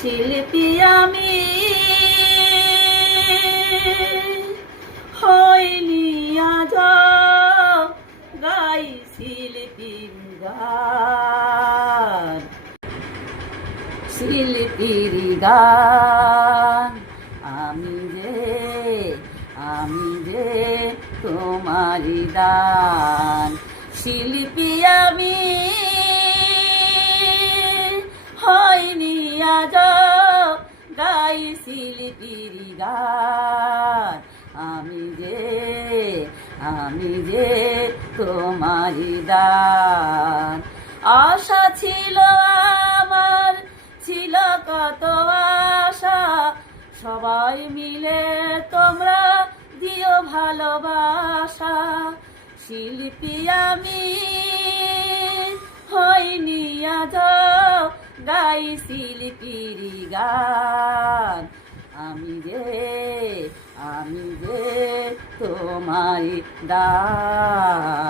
শিল্পী আমি হইনি আজ গাই শিল্পীর গান, শিল্পীর গান। আমি যে তোমারি দান। শিল্পী আমি হইনি আজ গাই শিল্পীর গান। আমি যে তোমারি দান। আশা ছিল আমার, ছিল কত আশা, সবাই মিলে তোমরা দিও ভালোবাসা। শিল্পী আমি হইনি আজ গাই শিল্পীর গান। আমি যে তোমারি দান।